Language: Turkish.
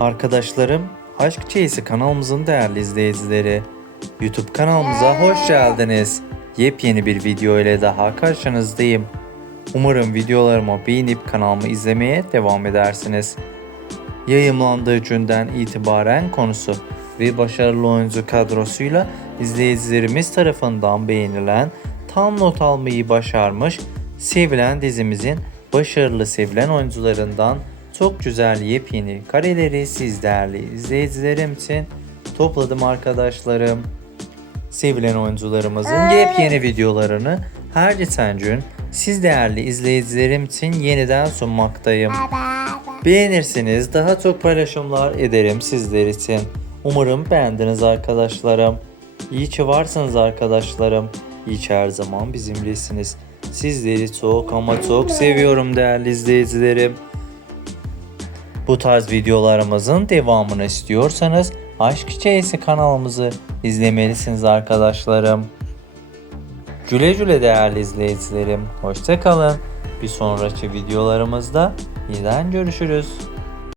Arkadaşlarım, Aşk Çeyisi kanalımızın değerli izleyicileri, YouTube kanalımıza hoş geldiniz. Yepyeni bir video ile daha karşınızdayım. Umarım videolarımı beğenip kanalımı izlemeye devam edersiniz. Yayımlandığı günden itibaren konusu ve başarılı oyuncu kadrosuyla izleyicilerimiz tarafından beğenilen, tam not almayı başarmış, sevilen dizimizin başarılı sevilen oyuncularından çok güzel yepyeni kareleri siz değerli izleyicilerim için topladım arkadaşlarım. Sevilen oyuncularımızın yepyeni videolarını her geçen gün siz değerli izleyicilerim için yeniden sunmaktayım. Beğenirsiniz daha çok paylaşımlar ederim sizler için. Umarım beğendiniz arkadaşlarım. İyi ki varsınız arkadaşlarım. İyi ki her zaman bizimlesiniz. Sizleri çok ama çok seviyorum değerli izleyicilerim. Bu tarz videolarımızın devamını istiyorsanız Aşk Hikayesi kanalımızı izlemelisiniz arkadaşlarım. Güle güle değerli izleyicilerim. Hoşçakalın. Bir sonraki videolarımızda yeniden görüşürüz.